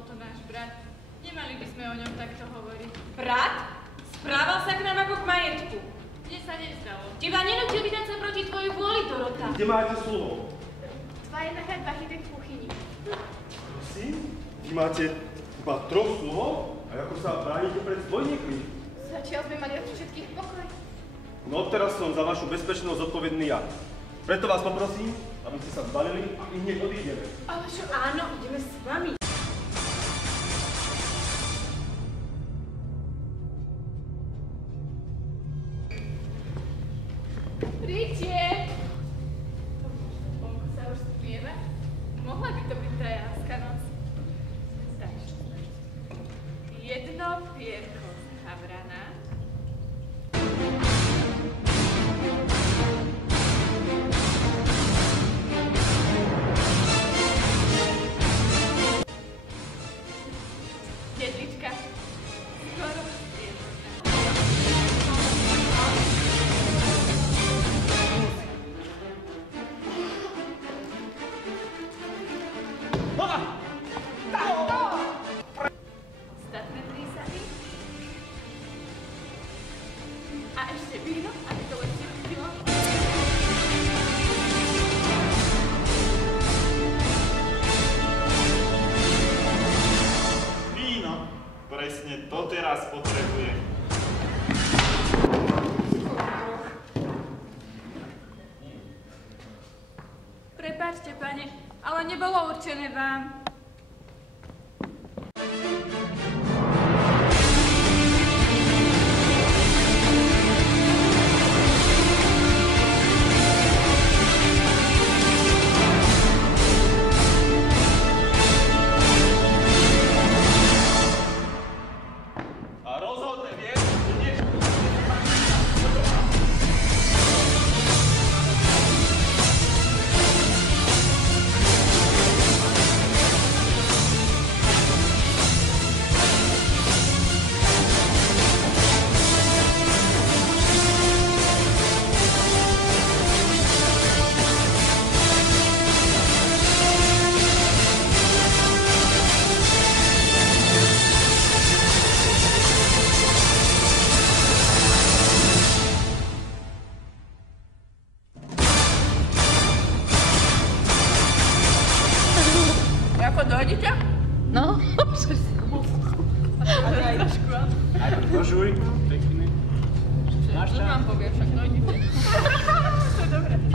Bol to náš brat. Nemali by sme o ňom takto hovoriť. Brat? Správal sa k nám ako k majetku. Mne sa nestalo. Teba nenutil vydať sa proti tvojej vôli, Dorota. Kde máte slovo? Dva je nachať bachydek v kuchyni. Prosím? Vy máte iba 3 slov? A ako sa bránite pred zbojníkmi? Zatiaľ sme mali od všetkých pokoj. No teraz som za vašu bezpečnosť zodpovedný ja. Preto vás poprosím, aby ste sa zbalili a hneď odídeme. Ale čo áno, ideme s vami. Príďte! Vonku sa už spieva. Mohla by to byť tá jánska noc. Takže, jedno pierko z havrana. Jedlička. Skoro strieborná. Ostatné prísahy. A ešte víno, aby to lepšie vypilo. Víno. Presne to teraz potrebujem. Prepáčte, pane, ale nebolo určené vám. A rozhodne viem, že niečo... Ako dojdete? No, Važuj, pekný. Čo vám povie, však dojdete. To je dobré.